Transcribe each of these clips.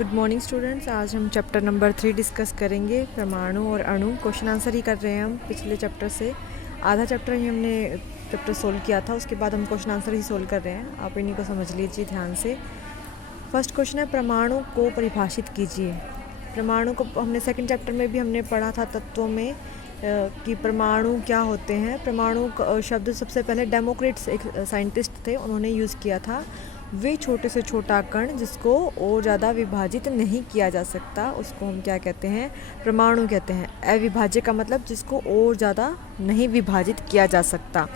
Good morning students. आज हम chapter number 3 discuss करेंगे, परमाणु और अणु। क्वेश्चन आंसर ही कर रहे हैं हम पिछले चैप्टर से। आधा चैप्टर ही हमने चैप्टर सोल्व किया था, उसके बाद हम क्वेश्चन आंसर ही सोल्व कर रहे हैं। आप इन्हीं को समझ लीजिए ध्यान से। फर्स्ट क्वेश्चन है, परमाणु को परिभाषित कीजिए। परमाणु को हमने सेकंड चैप्टर में भी हमने पढ़ा था तत्वों में कि परमाणु क्या होते हैं। परमाणु शब्द सबसे पहले डेमोक्रिट्स एक साइंटिस्ट थे, उन्होंने यूज़ किया था। वे छोटे से छोटा कण जिसको और ज़्यादा विभाजित नहीं किया जा सकता, उसको हम क्या कहते हैं? परमाणु कहते हैं। अविभाज्य का मतलब जिसको और ज़्यादा नहीं विभाजित किया जा सकता।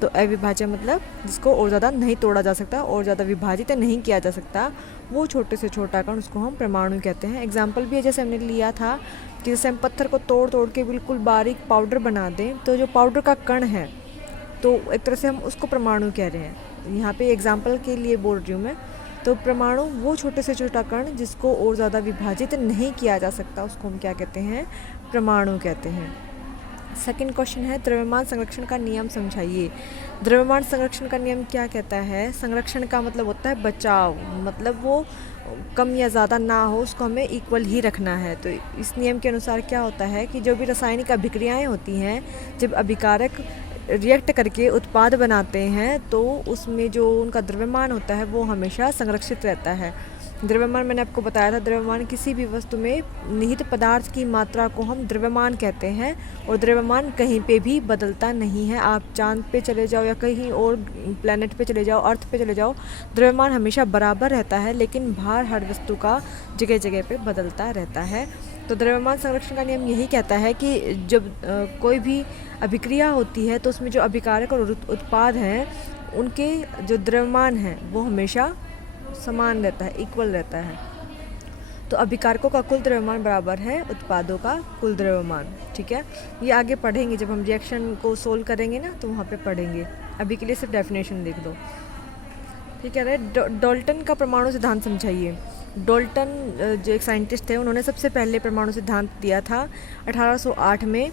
तो अविभाज्य मतलब जिसको और ज़्यादा नहीं तोड़ा जा सकता, और ज़्यादा विभाजित नहीं किया जा सकता, वो छोटे से छोटा कण उसको हम परमाणु कहते हैं। एग्जाम्पल भी है, जैसे हमने लिया था कि जैसे हम पत्थर को तोड़ तोड़ के बिल्कुल बारीक पाउडर बना दें, तो जो पाउडर का कण है तो एक तरह से हम उसको परमाणु कह रहे हैं। यहाँ पे एग्जाम्पल के लिए बोल रही हूँ मैं। तो परमाणु वो छोटे से छोटा कण जिसको और ज़्यादा विभाजित नहीं किया जा सकता, उसको हम क्या कहते हैं? परमाणु कहते हैं। सेकंड क्वेश्चन है, द्रव्यमान संरक्षण का नियम समझाइए। द्रव्यमान संरक्षण का नियम क्या कहता है? संरक्षण का मतलब होता है बचाव, मतलब वो कम या ज़्यादा ना हो, उसको हमें इक्वल ही रखना है। तो इस नियम के अनुसार क्या होता है कि जो भी रासायनिक अभिक्रियाएं होती हैं, जब अभिकारक रिएक्ट करके उत्पाद बनाते हैं, तो उसमें जो उनका द्रव्यमान होता है वो हमेशा संरक्षित रहता है। द्रव्यमान मैंने आपको बताया था, द्रव्यमान किसी भी वस्तु में निहित पदार्थ की मात्रा को हम द्रव्यमान कहते हैं। और द्रव्यमान कहीं पे भी बदलता नहीं है। आप चांद पे चले जाओ या कहीं और प्लेनेट पे चले जाओ, अर्थ पे चले जाओ, द्रव्यमान हमेशा बराबर रहता है, लेकिन भार हर वस्तु का जगह जगह पे बदलता रहता है। तो द्रव्यमान संरक्षण का नियम यही कहता है कि जब कोई भी अभिक्रिया होती है, तो उसमें जो अभिकारक और उत्पाद हैं, उनके जो द्रव्यमान है वो हमेशा समान रहता है, इक्वल रहता है। तो अभिकारकों का कुल द्रव्यमान बराबर है उत्पादों का कुल द्रव्यमान। ठीक है, ये आगे पढ़ेंगे जब हम रिएक्शन को सोल्व करेंगे ना, तो वहाँ पे पढ़ेंगे। अभी के लिए सिर्फ डेफिनेशन लिख दो। ठीक है। डाल्टन का परमाणु सिद्धांत समझाइए। डाल्टन जो एक साइंटिस्ट थे, उन्होंने सबसे पहले परमाणु सिद्धांत दिया था 1808 में।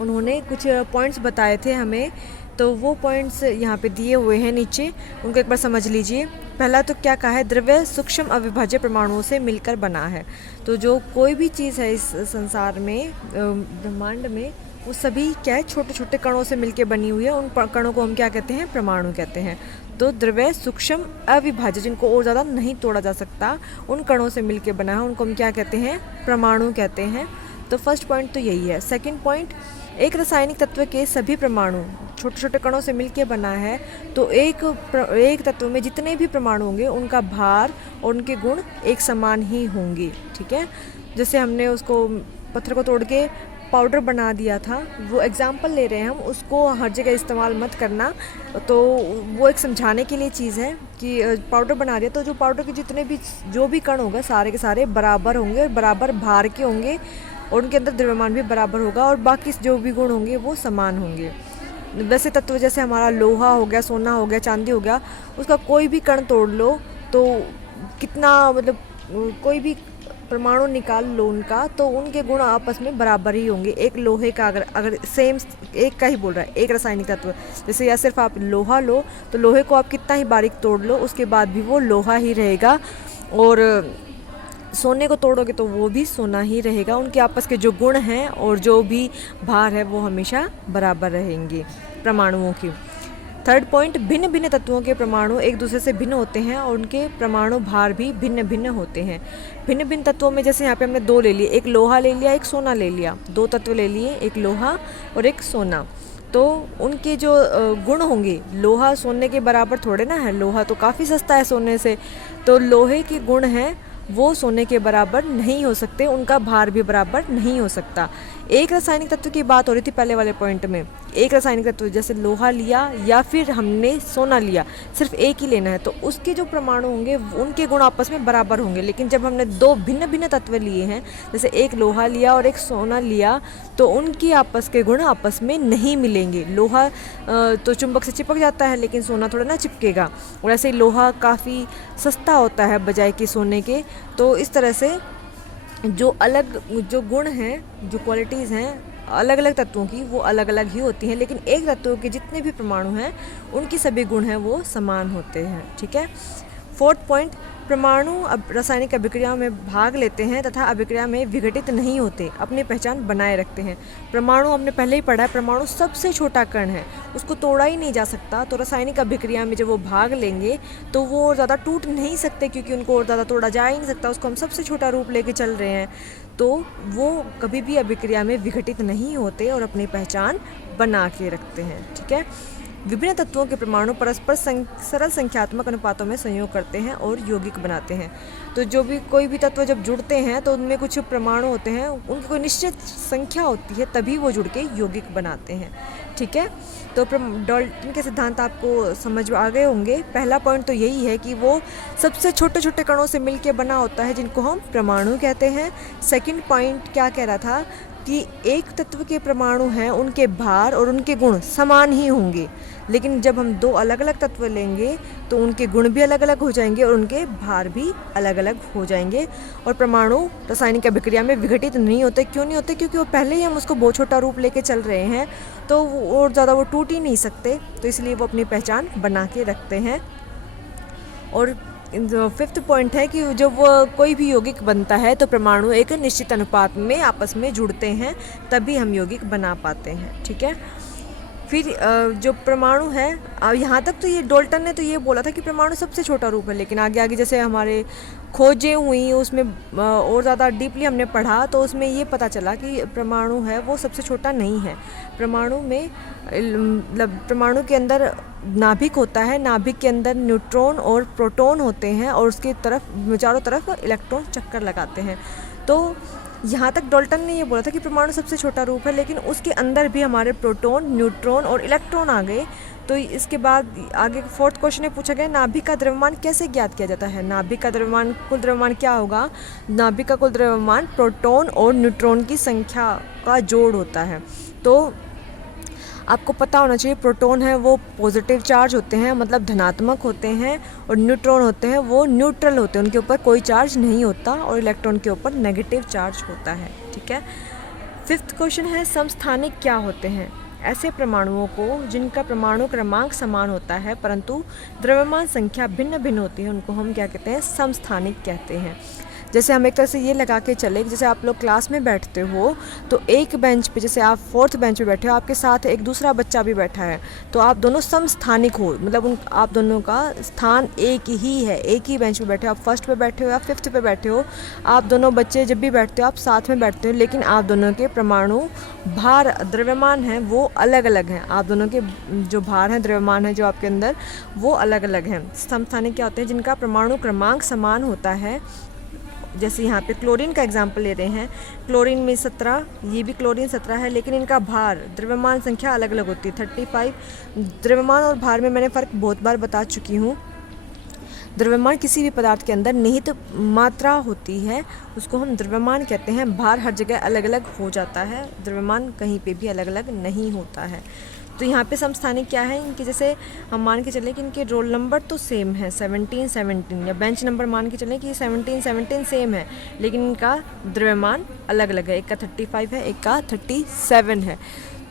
उन्होंने कुछ पॉइंट्स बताए थे हमें, तो वो पॉइंट्स यहाँ पे दिए हुए हैं नीचे, उनको एक बार समझ लीजिए। पहला तो क्या कहा है? द्रव्य सूक्ष्म अविभाज्य परमाणुओं से मिलकर बना है। तो जो कोई भी चीज़ है इस संसार में, ब्रह्मांड में, वो सभी क्या है? छोटे छोटे कणों से मिलकर बनी हुई है। उन कणों को हम क्या कहते हैं? परमाणु कहते हैं। तो द्रव्य सूक्ष्म अविभाज्य, जिनको और ज़्यादा नहीं तोड़ा जा सकता, उन कणों से मिलकर बना है, उनको हम क्या कहते हैं? परमाणु कहते हैं। तो फर्स्ट पॉइंट तो यही है। सेकंड पॉइंट, एक रासायनिक तत्व के सभी परमाणु छोटे छोटे कणों से मिलकर बना है। तो एक तत्व में जितने भी परमाणु होंगे, उनका भार और उनके गुण एक समान ही होंगे। ठीक है। जैसे हमने उसको पत्थर को तोड़ के पाउडर बना दिया था, वो एग्जाम्पल ले रहे हैं हम, उसको हर जगह इस्तेमाल मत करना। तो वो एक समझाने के लिए चीज़ है कि पाउडर बना दिया, तो जो पाउडर के जितने भी जो भी कण होंगे, सारे के सारे बराबर होंगे, बराबर भार के होंगे, और उनके अंदर द्रव्यमान भी बराबर होगा, और बाकी जो भी गुण होंगे वो समान होंगे। वैसे तत्व जैसे हमारा लोहा हो गया, सोना हो गया, चांदी हो गया, उसका कोई भी कण तोड़ लो तो कितना, मतलब कोई भी परमाणु निकाल लो उनका, तो उनके गुण आपस में बराबर ही होंगे। एक लोहे का अगर सेम एक का ही बोल रहा है, एक रासायनिक तत्व, जैसे या सिर्फ आप लोहा लो, तो लोहे को आप कितना ही बारीक तोड़ लो, उसके बाद भी वो लोहा ही रहेगा। और सोने को तोड़ोगे तो वो भी सोना ही रहेगा। उनके आपस के जो गुण हैं और जो भी भार है वो हमेशा बराबर रहेंगे परमाणुओं की। थर्ड पॉइंट, भिन्न भिन्न तत्वों के परमाणु एक दूसरे से भिन्न होते हैं, और उनके परमाणु भार भी भिन्न भिन्न होते हैं। भिन्न भिन्न तत्वों में जैसे यहाँ पे हमने दो ले लिए, एक लोहा ले लिया, एक सोना ले लिया, दो तत्व ले लिए, एक लोहा और एक सोना। तो उनके जो गुण होंगे, लोहा सोने के बराबर थोड़े ना है, लोहा तो काफ़ी सस्ता है सोने से। तो लोहे के गुण हैं वो सोने के बराबर नहीं हो सकते, उनका भार भी बराबर नहीं हो सकता। एक रासायनिक तत्व की बात हो रही थी पहले वाले पॉइंट में। एक रासायनिक तत्व जैसे लोहा लिया या फिर हमने सोना लिया, सिर्फ एक ही लेना है, तो उसके जो परमाणु होंगे उनके गुण आपस में बराबर होंगे। लेकिन जब हमने दो भिन्न भिन्न तत्व लिए हैं, जैसे एक लोहा लिया और एक सोना लिया, तो उनकी आपस के गुण आपस में नहीं मिलेंगे। लोहा तो चुंबक से चिपक जाता है, लेकिन सोना थोड़ा ना चिपकेगा। और ऐसे ही लोहा काफ़ी सस्ता होता है बजाय कि सोने के। तो इस तरह से जो गुण हैं, जो क्वालिटीज़ हैं अलग अलग तत्वों की, वो अलग अलग ही होती हैं, लेकिन एक तत्व के जितने भी परमाणु हैं उनकी सभी गुण हैं वो समान होते हैं। ठीक है। फोर्थ पॉइंट, परमाणु रासायनिक अभिक्रिया में भाग लेते हैं तथा अभिक्रिया में विघटित नहीं होते, अपनी पहचान बनाए रखते हैं। परमाणु हमने पहले ही पढ़ा है, परमाणु सबसे छोटा कण है, उसको तोड़ा ही नहीं जा सकता। तो रासायनिक अभिक्रिया में जब वो भाग लेंगे तो वो और ज़्यादा टूट नहीं सकते, क्योंकि उनको और ज़्यादा तोड़ा जा ही नहीं सकता, उसको हम सबसे छोटा रूप लेके चल रहे हैं। तो वो कभी भी अभिक्रिया में विघटित नहीं होते और अपनी पहचान बना के रखते हैं। ठीक है। विभिन्न तत्वों के परमाणु परस्पर सरल संख्यात्मक अनुपातों में संयोग करते हैं और यौगिक बनाते हैं। तो जो भी कोई भी तत्व जब जुड़ते हैं तो उनमें कुछ परमाणु होते हैं, उनकी कोई निश्चित संख्या होती है, तभी वो जुड़ के यौगिक बनाते हैं। ठीक है। तो डाल्टन के सिद्धांत आपको समझ आ गए होंगे। पहला पॉइंट तो यही है कि वो सबसे छोटे छोटे कणों से मिलकर बना होता है, जिनको हम परमाणु कहते हैं। सेकंड पॉइंट क्या कह रहा था कि एक तत्व के परमाणु हैं, उनके भार और उनके गुण समान ही होंगे, लेकिन जब हम दो अलग अलग तत्व लेंगे तो उनके गुण भी अलग अलग हो जाएंगे और उनके भार भी अलग अलग हो जाएंगे। और परमाणु रासायनिक अभिक्रिया में विघटित नहीं होते। क्यों नहीं होते? क्योंकि वो पहले ही हम उसको बहुत छोटा रूप लेके चल रहे हैं, तो और ज़्यादा वो टूट ही नहीं सकते, तो इसलिए वो अपनी पहचान बना के रखते हैं। और फिफ्थ पॉइंट है कि जब कोई भी यौगिक बनता है तो परमाणु एक निश्चित अनुपात में आपस में जुड़ते हैं, तभी हम यौगिक बना पाते हैं। ठीक है। फिर जो परमाणु है, यहाँ तक तो ये डाल्टन ने तो ये बोला था कि परमाणु सबसे छोटा रूप है, लेकिन आगे आगे जैसे हमारे खोजें हुई उसमें और ज़्यादा डीपली हमने पढ़ा तो उसमें ये पता चला कि परमाणु है वो सबसे छोटा नहीं है। परमाणु में परमाणु के अंदर नाभिक होता है, नाभिक के अंदर न्यूट्रॉन और प्रोटॉन होते हैं और उसकी तरफ चारों तरफ इलेक्ट्रॉन चक्कर लगाते हैं। तो यहाँ तक डाल्टन ने ये बोला था कि परमाणु सबसे छोटा रूप है, लेकिन उसके अंदर भी हमारे प्रोटॉन, न्यूट्रॉन और इलेक्ट्रॉन आ गए। तो इसके बाद आगे फोर्थ क्वेश्चन में पूछा गया नाभिक का द्रव्यमान कैसे ज्ञात किया जाता है। नाभिक का द्रव्यमान, कुल द्रव्यमान क्या होगा? नाभिक का कुल द्रव्यमान प्रोटॉन और न्यूट्रॉन की संख्या का जोड़ होता है। तो आपको पता होना चाहिए प्रोटॉन है वो पॉजिटिव चार्ज होते हैं, मतलब धनात्मक होते हैं, और न्यूट्रॉन होते हैं वो न्यूट्रल होते हैं, उनके ऊपर कोई चार्ज नहीं होता, और इलेक्ट्रॉन के ऊपर नेगेटिव चार्ज होता है। ठीक है। फिफ्थ क्वेश्चन है समस्थानिक क्या होते हैं? ऐसे परमाणुओं को जिनका परमाणु क्रमांक समान होता है परंतु द्रव्यमान संख्या भिन्न भिन्न होती है, उनको हम क्या कहते हैं? समस्थानिक कहते हैं। जैसे हम एक तरह से ये लगा के चले, जैसे आप लोग क्लास में बैठते हो तो एक बेंच पे, जैसे आप फोर्थ बेंच पे बैठे हो, आपके साथ एक दूसरा बच्चा भी बैठा है, तो आप दोनों समस्थानिक हो, मतलब आप दोनों का स्थान एक ही है, एक ही बेंच पे बैठे हो। आप फर्स्ट पे बैठे हो या फिफ्थ पे बैठे हो, आप दोनों बच्चे जब भी बैठते हो आप साथ में बैठते हो, लेकिन आप दोनों के परमाणु भार, द्रव्यमान हैं वो अलग अलग हैं। आप दोनों के जो भार हैं, द्रव्यमान है जो आपके अंदर, वो अलग अलग हैं। समस्थानिक क्या होते हैं? जिनका परमाणु क्रमांक समान होता है। जैसे यहाँ पे क्लोरीन का एग्जाम्पल ले रहे हैं, क्लोरीन में 17, ये भी क्लोरीन 17 है, लेकिन इनका भार, द्रव्यमान संख्या अलग अलग होती है 35। द्रव्यमान और भार में मैंने फ़र्क बहुत बार बता चुकी हूँ। द्रव्यमान किसी भी पदार्थ के अंदर निहित मात्रा होती है, उसको हम द्रव्यमान कहते हैं। भार हर जगह अलग अलग हो जाता है, द्रव्यमान कहीं पे भी अलग अलग नहीं होता है। तो यहाँ पे समस्थानिक क्या है इनके? जैसे हम मान के चलें कि इनके रोल नंबर तो सेम है 17 या बेंच नंबर मान के चलें कि 17 सेम है, लेकिन इनका द्रव्यमान अलग अलग है, एक का 35 है, एक का 37 है।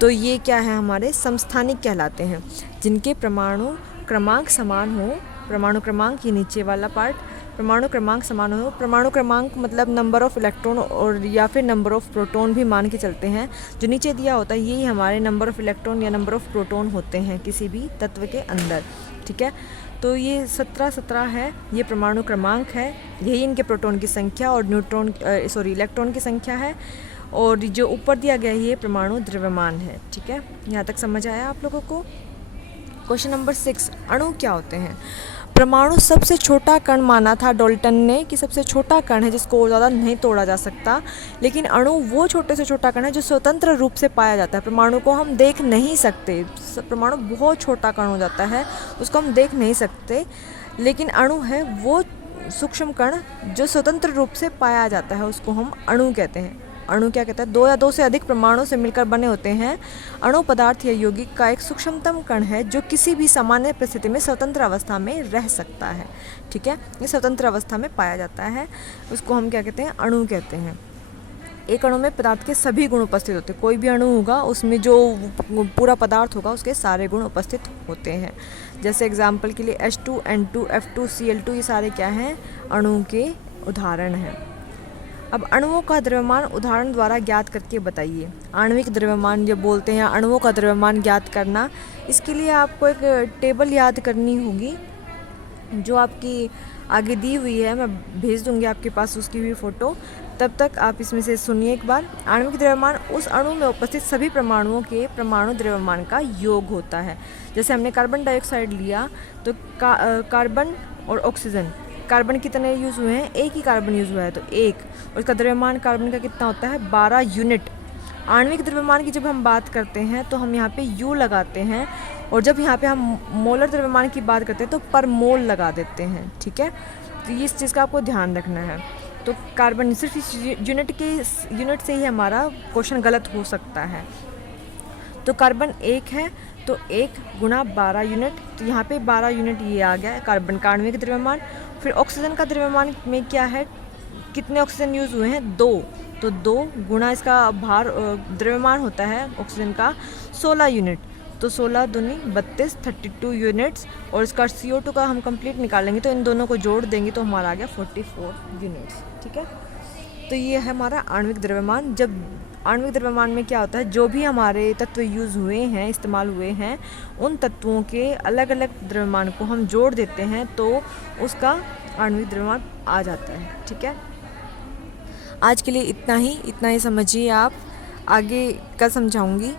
तो ये क्या है? हमारे समस्थानिक कहलाते हैं, जिनके परमाणु क्रमांक समान हो। परमाणु क्रमांक, ये नीचे वाला पार्ट, परमाणु क्रमांक समान हो। परमाणु क्रमांक मतलब नंबर ऑफ़ इलेक्ट्रॉन और या फिर नंबर ऑफ़ प्रोटॉन भी मान के चलते हैं। जो नीचे दिया होता है यही हमारे नंबर ऑफ़ इलेक्ट्रॉन या नंबर ऑफ़ प्रोटॉन होते हैं किसी भी तत्व के अंदर। ठीक है। तो ये 17 है, ये परमाणु क्रमांक है, यही इनके प्रोटॉन की संख्या और इलेक्ट्रॉन की संख्या है, और जो ऊपर दिया गया है ये परमाणु द्रव्यमान है। ठीक है। यहाँ तक समझ आया आप लोगों को? क्वेश्चन नंबर 6, अणु क्या होते हैं? परमाणु सबसे छोटा कण माना था डाल्टन ने कि सबसे छोटा कण है जिसको और ज़्यादा नहीं तोड़ा जा सकता, लेकिन अणु वो छोटे से छोटा कण है जो स्वतंत्र रूप से पाया जाता है। परमाणु को हम देख नहीं सकते, परमाणु बहुत छोटा कण हो जाता है, उसको हम देख नहीं सकते, लेकिन अणु है वो सूक्ष्म कण जो स्वतंत्र रूप से पाया जाता है, उसको हम अणु कहते हैं। अणु क्या कहता है? दो या दो से अधिक परमाणु से मिलकर बने होते हैं। अणु पदार्थ या यौगिक का एक सूक्ष्मतम कण है जो किसी भी सामान्य परिस्थिति में स्वतंत्र अवस्था में रह सकता है। ठीक है। ये स्वतंत्र अवस्था में पाया जाता है, उसको हम क्या कहते हैं? अणु कहते हैं। एक अणु में पदार्थ के सभी गुण उपस्थित होते हैं। कोई भी अणु होगा उसमें जो पूरा पदार्थ होगा उसके सारे गुण उपस्थित होते हैं। जैसे एग्जाम्पल के लिए H2, N2, F2, Cl2 ये सारे क्या हैं, अणुओं के उदाहरण हैं। अब अणुओं का द्रव्यमान उदाहरण द्वारा ज्ञात करके बताइए। आणविक द्रव्यमान जब बोलते हैं अणुओं का द्रव्यमान ज्ञात करना, इसके लिए आपको एक टेबल याद करनी होगी जो आपकी आगे दी हुई है, मैं भेज दूंगी आपके पास उसकी भी फ़ोटो। तब तक आप इसमें से सुनिए एक बार। आणविक द्रव्यमान उस अणु में उपस्थित सभी परमाणुओं के परमाणु द्रव्यमान का योग होता है। जैसे हमने कार्बन डाइऑक्साइड लिया तो कार्बन और ऑक्सीजन, कार्बन कितने यूज़ हुए हैं, एक ही कार्बन यूज़ हुआ है तो एक, और इसका द्रव्यमान कार्बन का कितना होता है, 12 यूनिट। आणविक द्रव्यमान की जब हम बात करते हैं तो हम यहाँ पे U लगाते हैं, और जब यहाँ पे हम मोलर द्रव्यमान की बात करते हैं तो पर मोल लगा देते हैं, ठीक है। तो इस चीज़ का आपको ध्यान रखना है। तो कार्बन सिर्फ इस यूनिट से ही हमारा क्वेश्चन गलत हो सकता है। तो कार्बन 1 है तो 1 गुणा 12 यूनिट, तो यहाँ पे 12 यूनिट ये आ गया है कार्बन का आणविक द्रव्यमान। फिर ऑक्सीजन का द्रव्यमान में क्या है, कितने ऑक्सीजन यूज़ हुए हैं, 2, तो 2 गुणा इसका भार द्रव्यमान होता है ऑक्सीजन का 16 यूनिट, तो 16 दूनी 32, 32 यूनिट्स, और इसका CO2 का हम कंप्लीट निकालेंगे तो इन दोनों को जोड़ देंगे तो हमारा आ गया 44 यूनिट्स, ठीक है। तो ये है हमारा आणविक द्रव्यमान। जब आणविक द्रव्यमान में क्या होता है, जो भी हमारे तत्व यूज़ हुए हैं, इस्तेमाल हुए हैं, उन तत्वों के अलग अलग द्रव्यमान को हम जोड़ देते हैं तो उसका आणविक द्रव्यमान आ जाता है, ठीक है। आज के लिए इतना ही समझिए आप, आगे कल समझाऊंगी।